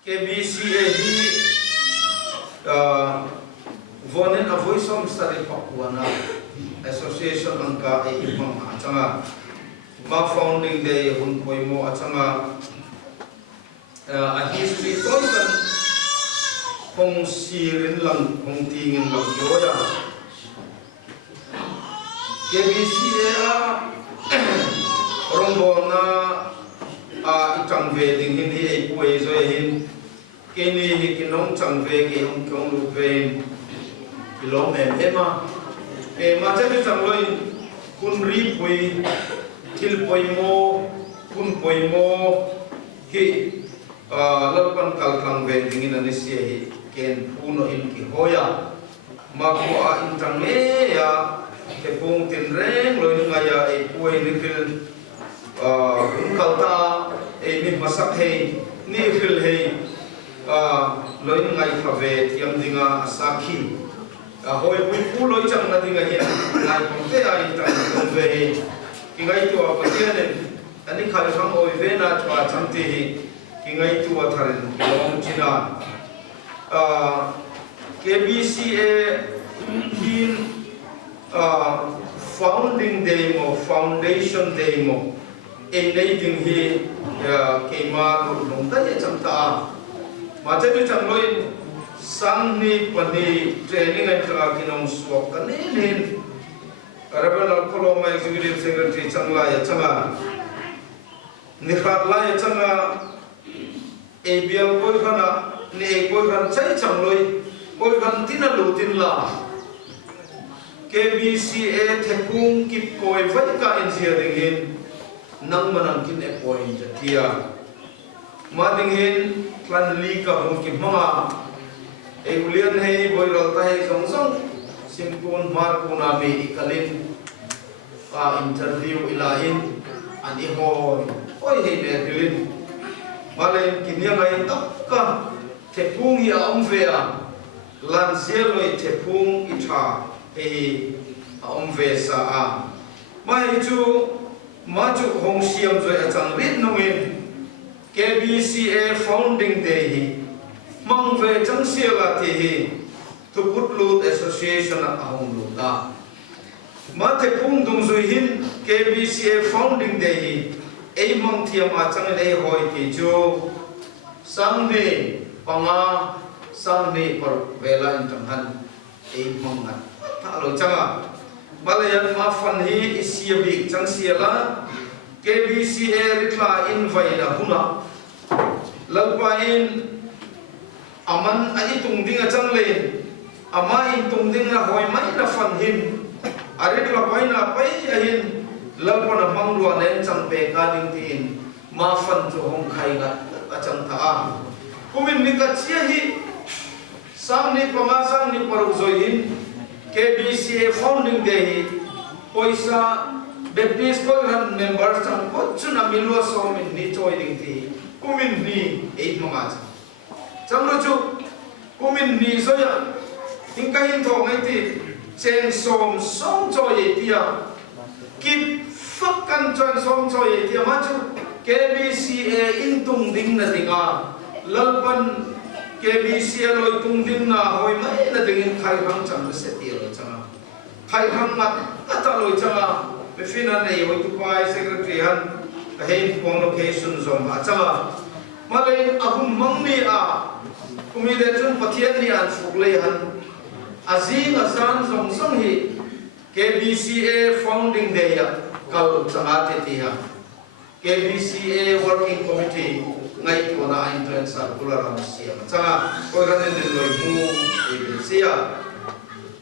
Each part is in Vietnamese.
KBCA hi vonen a voice of study Papuana association angka e imam achanga ma founding day hun poimo achanga a history constant hong sirin lang hong tingin lang yoya KBCA rombona a itang ve ding hin hi ei puai zo hin kini hi kinong chang ve ki hong kyong lu ve kilom ema ma cha ni chang loi kun ri pui til poi mo kun poi mo hi lalpan kal kang ve ding in ani si hi ken puno in ki hoya ma ko a intang me ya ke pung tin reng loi nga ya ei puai ni fil kalta ni masak hei ni fil hei loi ngai khave tiam dinga asakhi hoi pui pu loi chang na dinga hian ngai pangte ai tang ve hei ki ngai tu a pathian ani khal kham oi ve na chwa chamte hi ki ngai tu a tharin long china KBCA in founding day mo foundation day mo enabling hi kema long ta ye chamta ma cha ni chang loi sang ni pani training and kinong swak kanin Rabban Koloma executive secretary changla ya changa ni khat la ya changa ABL koi khana ni koi khan chai chang loi koi khan tin lu tin la KBCA thepung kip koi vai ka engineering hin nang manang kin e point jatia mading hin plan li ka hum ki manga e ulian hei boirol ta hei song song simpun mar kuna me ikalin ka interview ilahin ani hoi oi hei ne dilin malen kinia ngai takka thepung hi om ve a lan sieloi thepung itha hei om ve sa a mai chu maju hong siam zo achang rit nongin KBCA founding day hi mang ve chang siala ti hi to put lut association a hong lu da ma te pung dung zo hin KBCA founding day hi ei mang thiam a chang ei hoi ki chu sang ne panga sang ne par vela in tang han ei mang han tha lo changa Malayan ma fan hi isia big chang siala KBCA ritla invite a huna lalpa in aman ani tung ding a chang len ama in tung ding na hoi mai na fan hin aritla pai na pai a hin lalpa na mangwa nen chang pe ka ding tin ma fan chu hong khai ga a chang tha kumin mi ka chia hi sang ni pama sang ni paru zo hin KBCA founding day poisa Baptist Koran members chang pochuna milwa somin ni choi ding ti kumin ni 8 manga chang ro chu kumin ni so ya hinka hin thong ai ti chen som song choi tia kip fakkan chan som choi tia ma chu KBCA in tung ding na dinga lalpan KBCA loi tung ding na hoi mai na ding khai hang chang se ti lo chang khai hang mat ata loi chang be finan nei hoi tu pai secretary han ka hein pong location zom a chang malai ahum mangni a kumi de chung pathian ni an fuk le han azing asan zong song hi KBCA founding day ya kal changa te ti ha KBCA working committee ngai ko na influence kula ram sia changa ko ran den loi mu e sia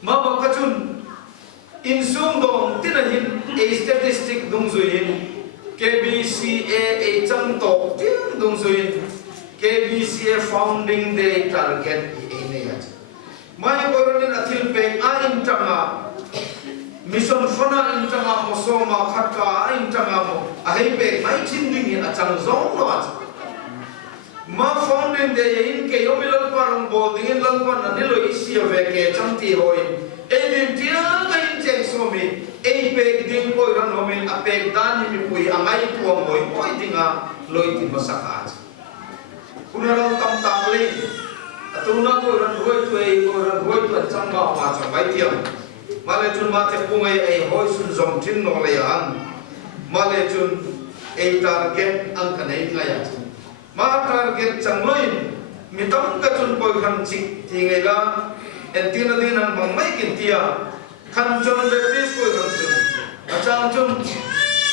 ma ba ka chun in sum dong tinahin a statistic dung zuin KBCA a chang to tin dung zuin KBCA founding day target e ne ya mai ko ran athil pe a in changa mission fana in changa mo so ma khatka in changa mo a hei pe mai chin ding a chang zong no ma founding day in ke yomilal parang bol dingin lal pan anilo isia ve ke chamti hoi edin tia ga in cheng somi ei pe ding poi ran homin a pe dan mi pui angai puang moi poi dinga loi tin masaka funeral tam tang le atuna ko ran hoi tu ko ran hoi tu chang ma chang bai tiam male chun ma te pungai ai hoi sun zom tin no le an male chun ai target ang kanai ngaya ma target chang loin mi tam ka chun koi khan chik thi ngai la en tin din an bang mai kin tia khan chun baptist koi khan chun achang chun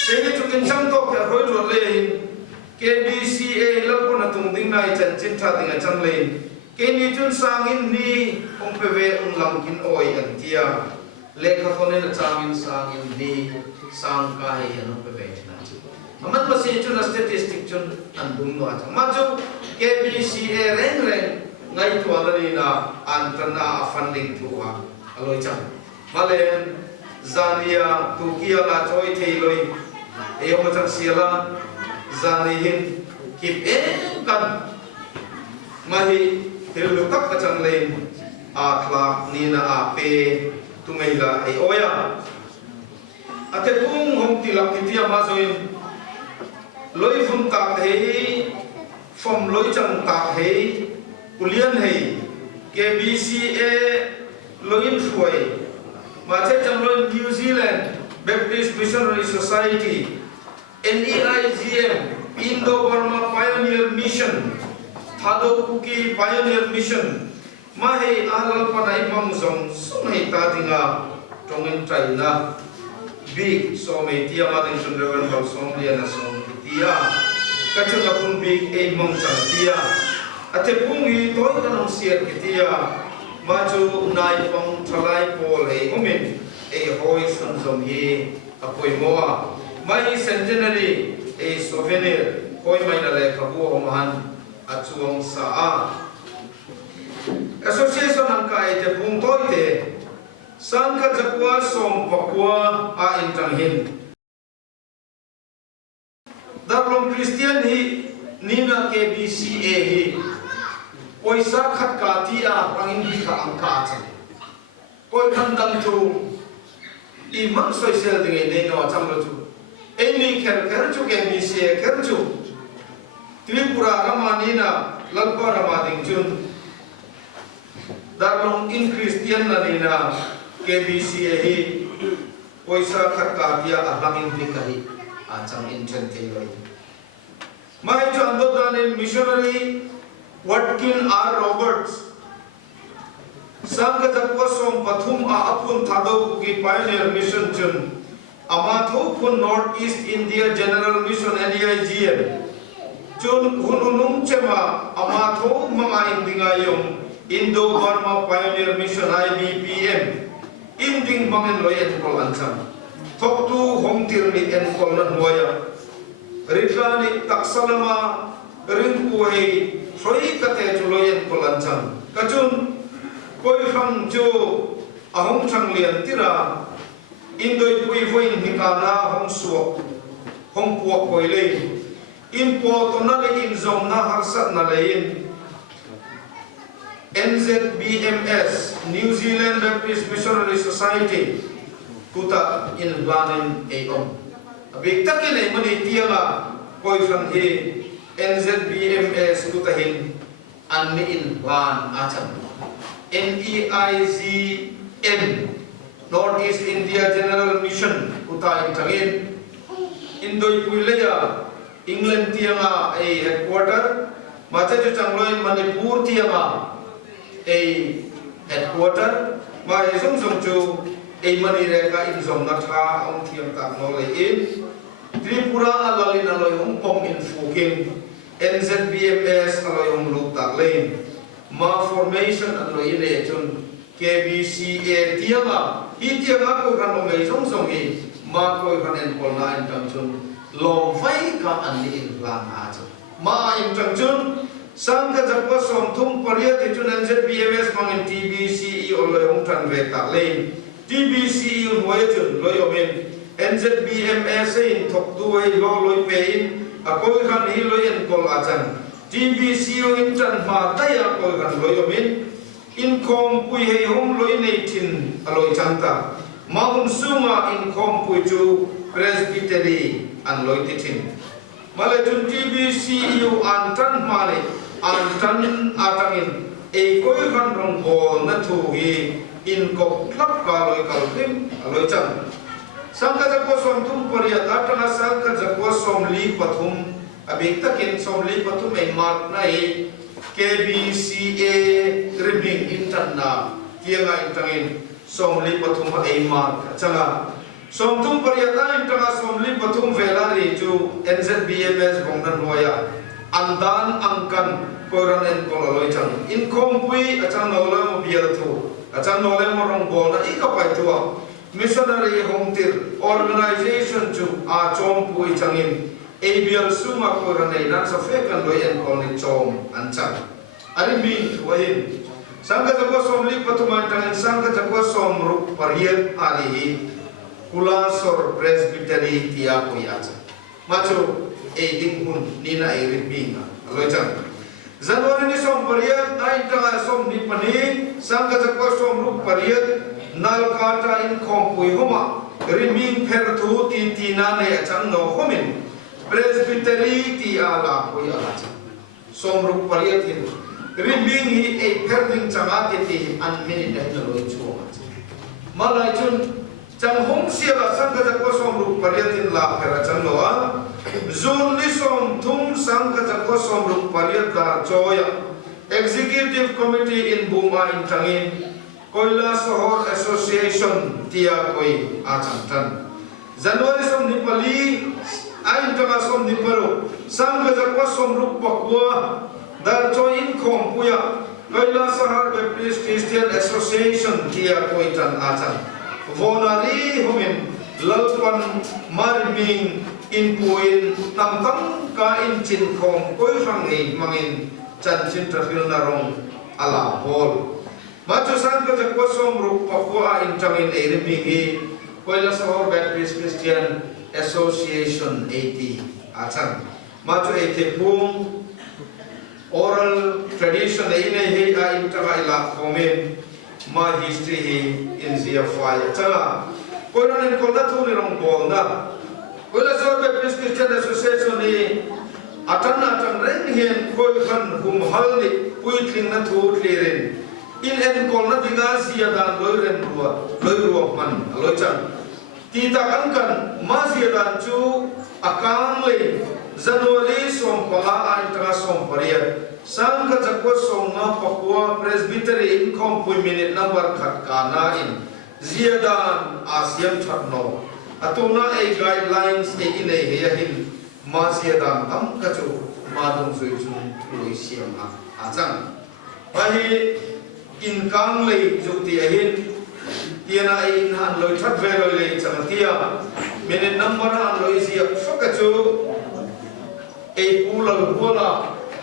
Jadi cukin cang tok ya hoi luar lain, KBCA lalu na tung ding nai chan cinta dengan cang lain. Kini cun sangin ni PW lamkin oi antia, lekha kone na cangin sangin ni sang kahai yang PW na. Amat masih cun statistik cun andung no aja. Maju KBCA reng ngai tuala ni na antana funding tuha aloi cang. Malen Zania Turkiya la choi thei loi. Ayo macam siapa zanihin kip kan mahi terluka macam lain atla nina ape tungaila ay oya ate kung hong tilak itia mazoin loi fum tak hei fom loi chang tak hei kulian hei KBCA loin fuai macam chang loin New Zealand Baptist Missionary Society NEIGM, Indo-Burma Pioneer Mission, Thado Kuki Pioneer Mission, Mahi Alal Panay Mamzong, Sumay Tatinga, Tongin China, Big, so may tiya mating sundawan bang som liya na som tiya, kacun akong big ay mamzang tiya, ate pungi toy kanong siyat tiya, maju unay pang talay pol ay umin, ay hoy sunzom ye, apoy moa. Mai centenary a souvenir koi mai na le kabu omahan achuang sa association ang kai te pung toy te sang ka jakwa som pakwa a intanghin darlong Christian hi nina KBCA hi koi sa khat ka ti a rangin bi ka ang ka cha koi khan dang chu i mang social ding nei no cham lo chu Ini kerja KBCA kerja Tripura Ramanina Lalpa Ramading Jun Darlong in Christian Nanina KBCA hi Poisa Kakatia Ahlangin Nikahi Achang Inchen Taylor Mai Chandodan missionary Watkin R. Roberts Sangka Jakwasom Pathum A Apun Thado Kuki Pioneer Mission Jun Amatho pun North East India General Mission NEIGM Chun hununung cema Amatho mga indingayong Indo-Burma Pioneer Mission IBPM Inding mangin loy enkol ansam Toktu hongtir ni enkol nan huaya Ritlani taksalama rinkuhei Froi kate chuloy enkol ansam Kachun koi fang jo ahong chang lian tira Indoi pui voin hikana hong suok hong puak koi le in po to na le in zom na harsat na lein NZBMS New Zealand Baptist Missionary Society kuta in planin aom abik takin ay mani tianga koi fan he NZBMS kuta hin anni in plan acham NEIGM North East India General Mission uta intangin Indoi Puilaya England tianga a headquarter macha jo changloin Manipur tianga a headquarter ma esong song chu a mani reka in zom na tha ong thiam ta no le in Tripura alalin aloy hong pom in Phuket NZBMS aloy hong lu tak lein ma formation aloy in chun KBCA tianga Itia ko kan lo ngai song song hi ma ko kan en pol na en tang chun long fai ka an ni in plan a chu ma in tang chun sang ka jakwa som thum paria ti chun NZBMS mang TBCE ol lo hong tran ve ta lein TBCE hoi chun lo yo men NZBMS in thok du ai lo loi pe in a ko kan hi lo en kol a chan TBCE in tran ma ta ya ko kan lo yo men Income pui hei hong loi nei tin aloi chanta mahun sunga income pui chu presbytery an loi tin male chun TBCU an tan male an tan atangin e koi kan rong bol na thu hi in ko thlap ka loi kal phim aloi chan sangka jakwa som tum pariat atanga sangka jakwa som li pathum abik takin som li pathum ei mark na e KBCA ribbing intanna kianga intangin som li pathum ei mark changa som tum pariata intanga som li pathum velari chu NZBMS bongnan roya andan angkan koran en koloi chang in kompui achang nola mo bial thu achang nola mo rong bona ikapai tua missionary homtir organization chu a chom pui changin ABL suma koran ei nan sa fekan loi en kolni chom anchang ari mi wahin sangka jakwa som li pathuma tangin sangka jakwa som ruk pariat ali Kulasor Presbytery tiya ko yacha macho e ding hun nina e ripinga aloi chan January ni som pariat ai tanga som ni pani sangka jakwa som ruk pariat nalkata in kompui homa riming perthu ti tina ne achang no homin Presbytery ti ala ko yacha som ruk pariat hin riming hi e perding changa ti an minute dai no loi chu malai chun chang hong siala sangka jakwa som ruk pariatin la phera chan loa zun li som thum sangka jakwa som ruk pariat dar choya executive committee in Buma in Tangin Koila Sohor Association tia koi achang tan January som nipali ain tanga som niparo sangka jakwa som ruk pakwa dar choy in khom puya Koila Sohor Baptist Christian Association tia koi tan achang Vonari humin lalpan marming in puin tam tam ka in chin khom koi phang ei mangin chan chin trafil na rong ala hol machu san ka jakwa som ruk pakwa in tangin ei rimingi Koila Sohor Baptist Christian Association 80 achang machu ei te pung oral tradition ei nei he a in tanga ila khomen ma history hi in zia fire changa koran en kolna thu ni rong bol na Koila Sohor Baptist Christian Association ni atan reng hian koi khan hum hal ni pui thling na thu tlerin in en kolna dinga zia dan loi ruwa man aloi chan ti ta kan ma zia dan chu akang le January som pala ai tanga som pariat sangka jakwa songa pakwa Presbytery in kompui minute number khat kana in ziadan asiam thatno atuna a guidelines e ine he hin ma ziadan tam kachu madung sui chung loi siam a achang bai in kang le jukti a hin tiana in han loi that ve loi le chang tia minute number an loi siam fakachu e pulal bola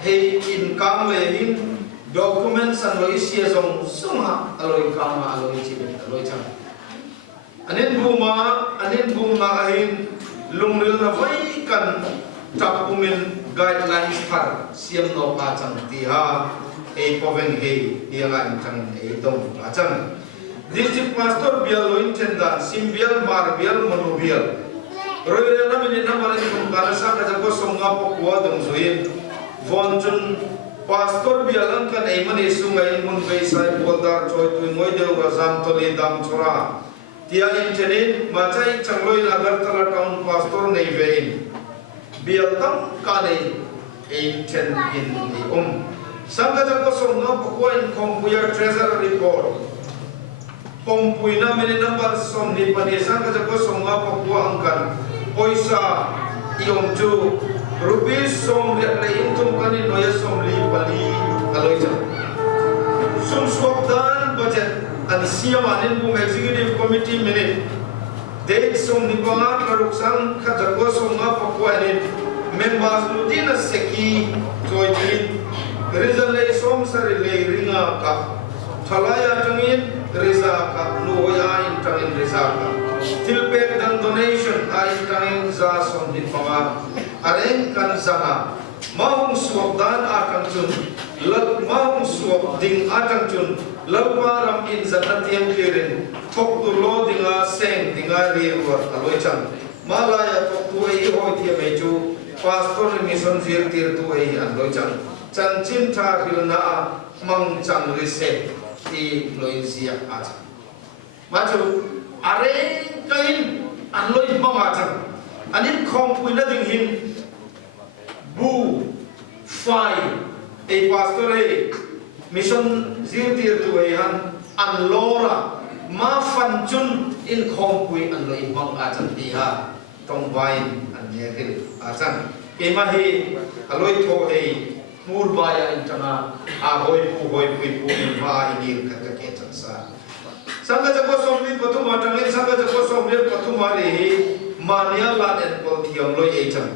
he in kang le hin documents an loi sia zong suma aloi kama aloi chibet aloi chang anen buma ahin lungril na vai kan tapumin guidelines par siam no pa chang ti ha e poven he hianga chang e dong pa chang district pastor bial loin tenda simbial mar bial monobial roire na minit na mari kum kana sa ka jago songa pokwa dong zoin vonjun pastor bialan kan emani sungai mun bei sai boldar choi tu ngoi deu ga jam toli dam chora tia internet machai changloi Agartala town pastor nei vein bial tam ka nei ten in sangka jago songa pokwa in kompuya treasury report pompuina minit number som ni pani sangka jago songa pokwa angkan poisa iom chu rupees som le intum kani noya som li pali aloi cha sum swap dan budget an siam anin bum executive committee minute date som ni panga karuksan khajargo som nga pakwa ni members lutina seki join result le som sare le ringa ka thalaya tangin reza ka noya in tangin reza ka tilpek dan donation ai tangin za som din panga areng kan zanga mahung suap dan akan chun lal mahung suap ding akan chun lalparam in zanatiam kirin tok tu lo dinga seng dinga riwa aloi chang malaya tok tu ei hoi tiam ei chu pastor mission fir tir tu ei an loi chang chan chin tha hil na mang chang reset ti loin sia a ma chu are kain an loi manga chang anin khom puina ding hin bu fai a pastor mission zir tir tu han an lora ma fan chun in khom pui an loi mang a chang ti ha tong vai an ye kin a chang ke ma hi aloi tho ei mur baya in changa a hoi pui in va in ka ka ke chang sa sanga ja ko som ni patu ma tang in sanga ja ko som ni patu ma re hi mania la en pol thiam loi ei chang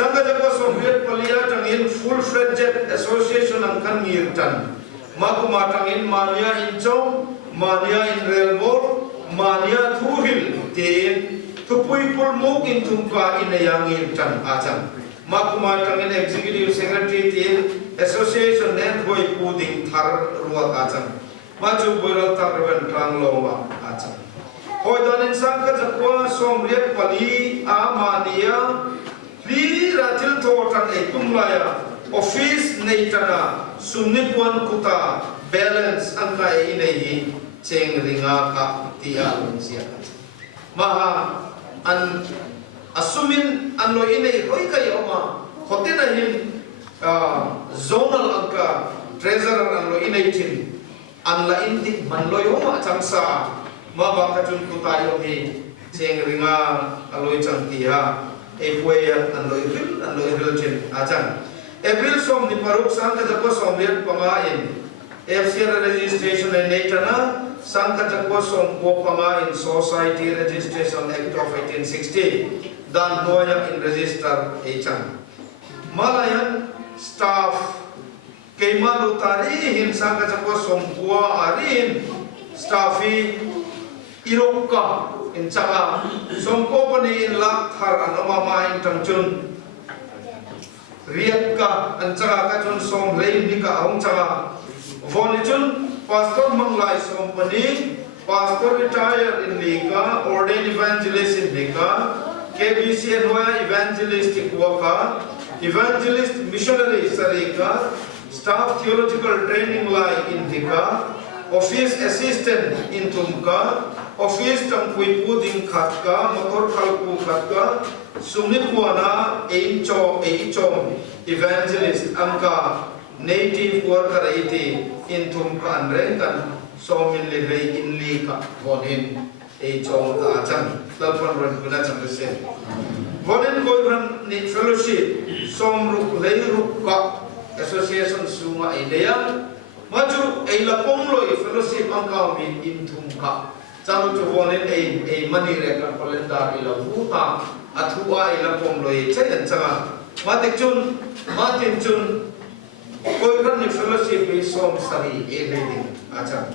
sanga ja ko som ni palia tang in full fledged association ang kan ngir tan ma ku ma tang in mania in chong mania in railroad mania thuhil ten thupui pul mok in thumka in yang in chan acham makuma tang in executive secretary ten association net hoi puding thar ruat acham machu boiral tarban tang loma acham hoi dan in sang ka jakwa som riat pali a mania li ratil thotan e tumlaya office nei tana sumnipwan kuta balance angka e nei cheng ringa ka tia sia maha an asumin an lo inei hoi kai oma khotina hin zonal angka treasurer an lo inei tin an la indik man lo oma changsa ma ba ka chun ku ta yo hi cheng ringa aloi chang tia e puya an lo ril tin achang April som di paruk sang ka japo som riat panga in FCR registration and natana Sankatako som Kopama in Society Registration Act of 1860 dan Noya in Register Echan Malayan staff Keimalu tarihin Sankatako som Kua arin staffi Iroka in Chaka som Kopani in Lakhar an Amama in Tangchun Riatka an Chaka kachun som Rein Nika Ahong Chaka Volichun Pastor Manglai Company, Pastor retired in Lika, ordained evangelist in Lika, KBC and Noya evangelistic worker, evangelist missionary Sarika, staff theological training line in Lika, office assistant in Tumka, office Tampui Puding Katka, Motor Kalku Katka, Sumnipwana, Eichom, evangelist Anka. Native worker iti intum kan renkan somin lelei inli ka bonin e chong ta chang talpan ran guna chang se bonin koi ran ni fellowship som ruk lei ruk ka association sunga idea maju e la pomloi fellowship angka mi intum ka chang chu bonin e mani re kan kalendar ila buta athua ila pomloi chen changa matik chun matin chun Koi kan ni fellowship is som sari everything acham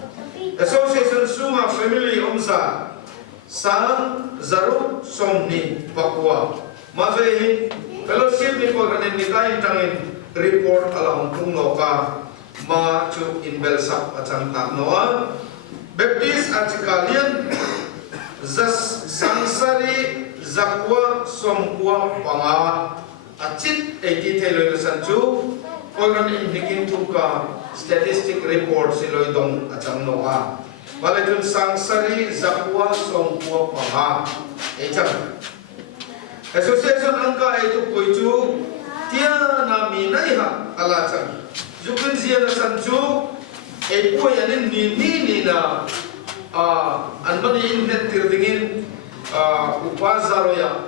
association sunga family omsa sang zaru som ni pakwa mave fellowship ni ko kan ni kain tangin report alahong tungno ka ma chu in belsak acham ta noa baptist achikalian zas sangsari zakwa somkwa panga achit 80 thelo sanchu Koran indikin tuka statistic report siloi dong achang noa. Balajun sangsari zakwa songkwa paha. Echang. Association angka itu koichu tia nami naiha alachang. Jukin siya na sanju epo yanin ni na anmani internet tirdingin upazaro ya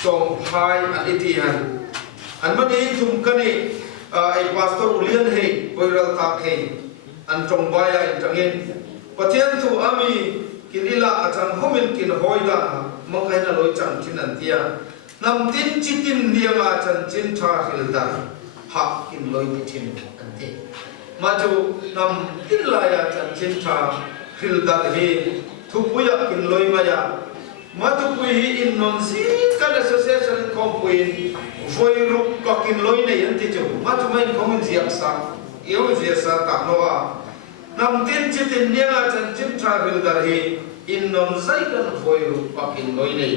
tong hai an itihan. Anmani tumkani ay pastor ulian hey koiral tak hey an chongbaya in tangin patian tu ami kinila achang homin kin hoida mangkai na loi chang kinan tia nam tin chitin dia nga chan chin tha hilda hak kin loi tin ante maju nam tin la ya chan chin tha hilda he thupuya kin loi maya matu pui in non si kan association kompuin voi ruk kakin loi nei anti chu matu mai komin ziak sa eu zia sa ta noa nam tin chitin nia chan chin tha hilda he in non zai kan voi ruk kakin loi nei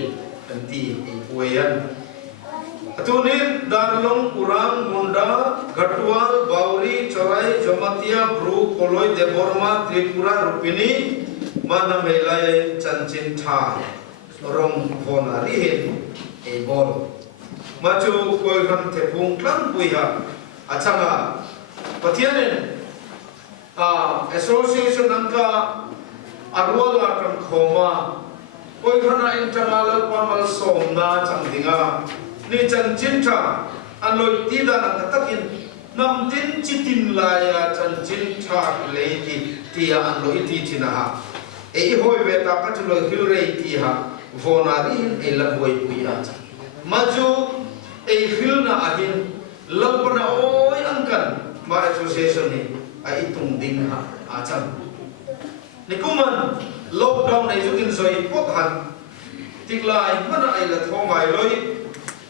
anti e puyan atunin Darlong Urang Munda Gatwal Bauri Chorai Jamatia Bru Koloi Deborma Tripura Rupini Mana Melai Chanchin Tha Rong Vonarihin Ebol Maju Koiram Tepung Klan Buiha Achanga Patianen Association Angka Arwala Kam Khoma Koirana Intangala Pamal Somna Changdinga Ni Chanchin Tha Anloi Tida Nakatakin Nam Tin Chitin Laya Chanchin Tha Leiti Tia Anloi Tichinaha Ei Hoi Veta Katulo Hilrei Tiha Vonarihin Elaboi Puya Maju Ei Hilna Ahin Lampana Oi Angkan Ma Association ni Ai Tung Ding Ha Acham Nikuman lockdown này chúng tôi pot han tiklai mana ai là thong ai loi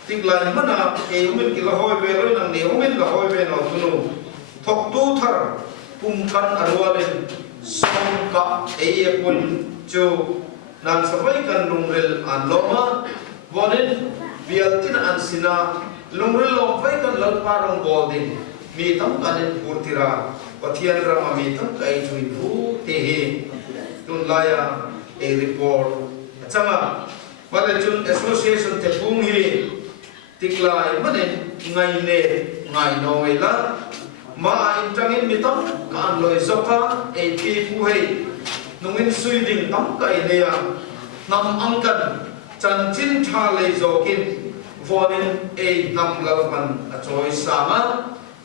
tiklai mana ai umin kila hoi ve loi nang ni umin la hoi ve no tunu thok tu thar pumkan arwalen songka ai pun chu nan sabai kan lungrel an loma bonen bialtin an sina lungrel lom vai kan lalparong bolding mi tam kanen purtira pathian rama mi tam kai chui bu te he tun laya a report changa wala chun association te pung hi tiklai mane ngai ne ngai noi la ma in tangin mitam kan loi zoka a pi pu hei nungin sui ding tam kai ne ya nam angkan chan chin tha le zokin vonin a nam lalpan a choi sama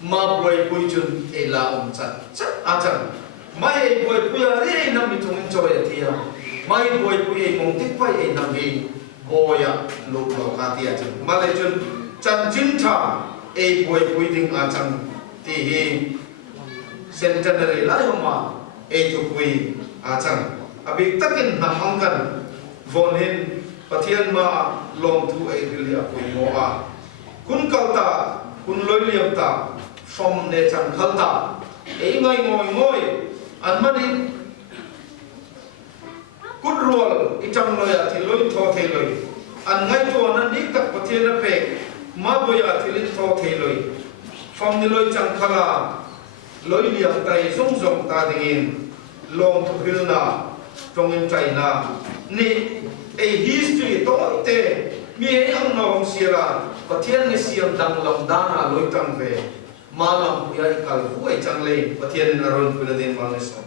ma boy pui chun a la chan chat a chan mai boy puya re nam mi thong choi atia mai boy puya mong tik pai e nam hi boya lo lo ka tia chun ma le chun chan chin tha e boy pui ding a chan ti hi centenary lai homa e tu pui a chan abi takin nam angkan von hin pathian ma lom thu e ria pui mo a kun kalta kun loi liam ta from ne chan khalta e ngai ngoi an mani kut rual ichang loya thi loi tho the loi an ngai to na ni tak pathian pe ma boya thi tho the loi from ni loi chang khala loi liam tai song song ta dingin long thu hil na trong in chai na ni a history to te mi e ang no hong sira pathian ni siam dang lam dana loi tang ve malam puya ikal fu e chang le pathian na ron pula din ma ne so